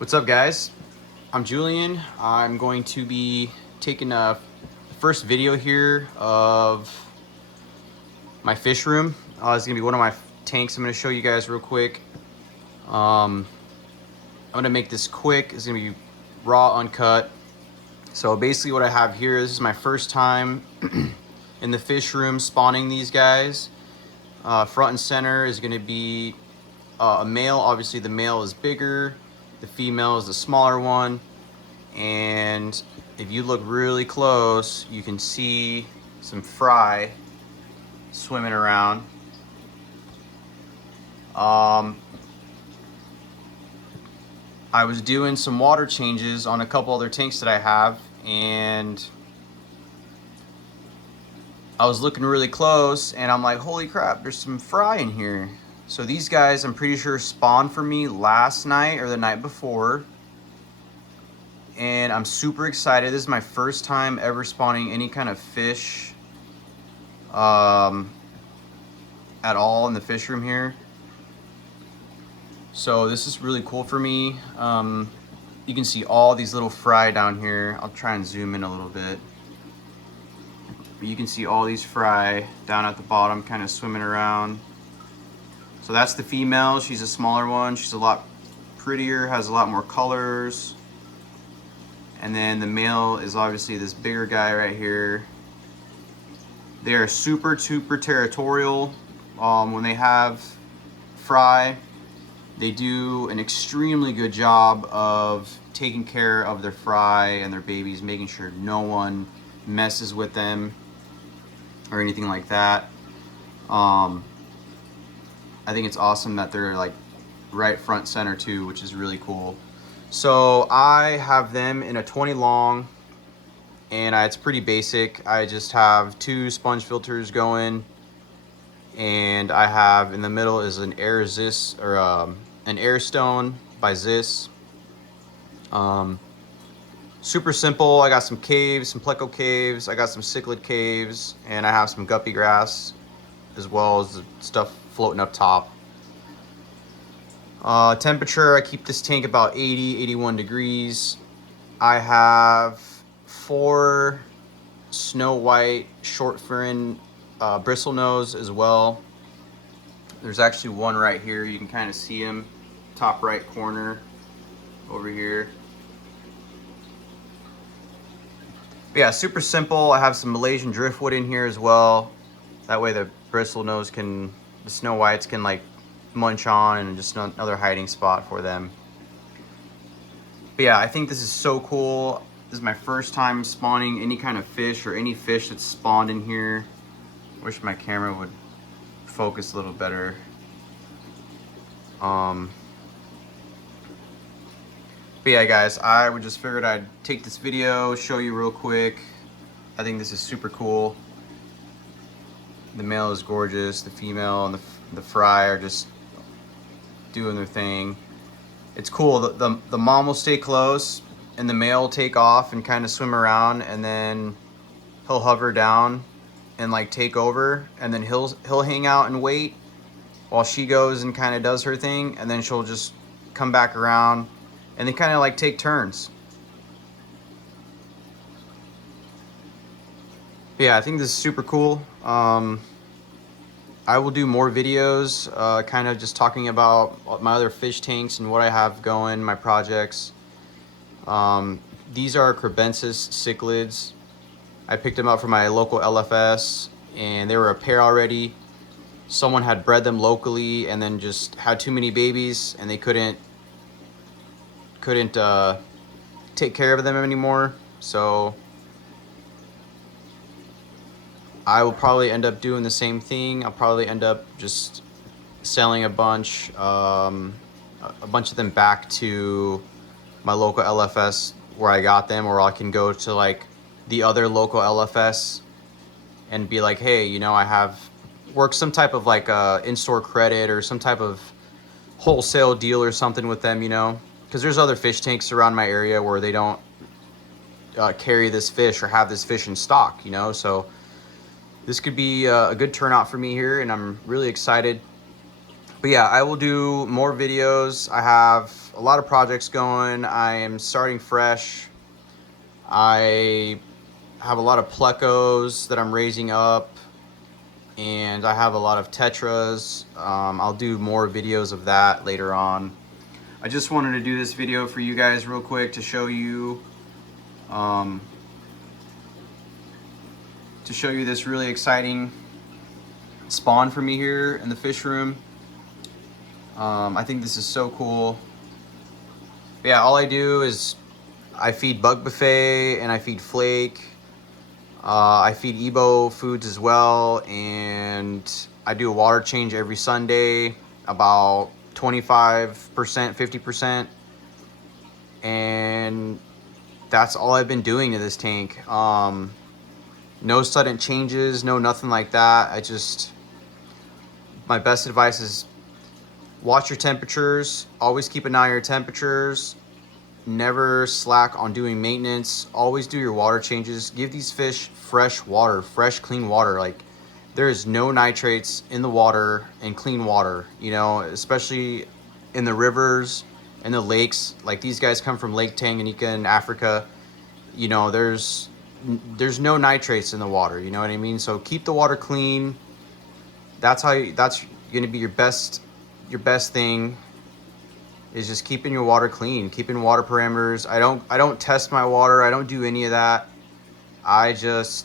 What's up, guys? I'm Julian. I'm going to be taking a first video here of my fish room. It's gonna be one of my tanks. I'm gonna show you guys real quick. I'm gonna make this quick. It's gonna be raw, uncut. So basically what I have here, this is my first time in the fish room spawning these guys. Front and center is gonna be a male. Obviously the male is bigger. The female is the smaller one, and if you look really close, you can see some fry swimming around. I was doing some water changes on a couple other tanks that I have, and I was looking really close, and I'm like, holy crap, there's some fry in here. So these guys, I'm pretty sure, spawned for me last night or the night before. And I'm super excited. This is my first time ever spawning any kind of fish at all in the fish room here. So this is really cool for me. You can see all these little fry down here. I'll try and zoom in a little bit. But you can see all these fry down at the bottom kind of swimming around. So that's the female. She's a smaller one. She's a lot prettier, has a lot more colors. And then the male is obviously this bigger guy right here. They are super territorial. When they have fry, they do an extremely good job of taking care of their fry and their babies, making sure no one messes with them or anything like that. I think it's awesome that they're like right front center too, which is really cool. So I have them in a 20 long, and it's pretty basic. I just have 2 sponge filters going, and I have in the middle is an air Zis, or an air stone by Zis. Super simple. I got some caves, some pleco caves. I got some cichlid caves, and I have some guppy grass, as well as the stuff floating up top. Temperature, I keep this tank about 80-81 degrees. I have 4 snow white short fin bristlenose as well. There's actually one right here. You can kind of see him, top right corner over here. But yeah, super simple. I have some Malaysian driftwood in here as well. That way the bristlenose can, the snow whites can like munch on, and just another hiding spot for them. But yeah, I think this is so cool. This is my first time spawning any kind of fish, or any fish that's spawned in here. Wish my camera would focus a little better. But yeah, guys, I would just figured I'd take this video, show you real quick. I think this is super cool. The male is gorgeous. The female and the fry are just doing their thing. It's cool. The mom will stay close, and the male will take off and kind of swim around, and then he'll hover down and like take over, and then he'll hang out and wait while she goes and kind of does her thing, and then she'll just come back around, and they kind of like take turns. Yeah, I think this is super cool. I will do more videos, kind of just talking about my other fish tanks and what I have going, my projects. These are Kribensis cichlids. I picked them up from my local LFS, and they were a pair already. Someone had bred them locally and then just had too many babies, and they couldn't take care of them anymore. So I will probably end up doing the same thing. I'll probably end up just selling a bunch of them back to my local LFS where I got them, or I can go to like the other local LFS and be like, hey, you know, I have worked some type of like in-store credit or some type of wholesale deal or something with them, you know, because there's other fish tanks around my area where they don't carry this fish or have this fish in stock, you know. So this could be a good turnout for me here, and I'm really excited But yeah, I will do more videos. I have a lot of projects going. I am starting fresh. I have a lot of plecos that I'm raising up, and I have a lot of tetras. I'll do more videos of that later on. I just wanted to do this video for you guys real quick to show you this really exciting spawn for me here in the fish room. I think this is so cool. But yeah, all I do is I feed Bug Buffet and I feed Flake. I feed Ebo foods as well, and I do a water change every Sunday, about 25%, 50%, and that's all I've been doing to this tank. No sudden changes, no nothing like that. My best advice is watch your temperatures, always keep an eye on your temperatures, never slack on doing maintenance, always do your water changes, give these fish fresh water, fresh clean water. Like, there is no nitrates in the water and clean water, you know, especially in the rivers and the lakes. Like, these guys come from Lake Tanganyika in Africa, you know, there's no nitrates in the water, you know what I mean? So keep the water clean. That's going to be your best thing, is just keeping your water clean, keeping water parameters. I don't test my water. I don't do any of that. I just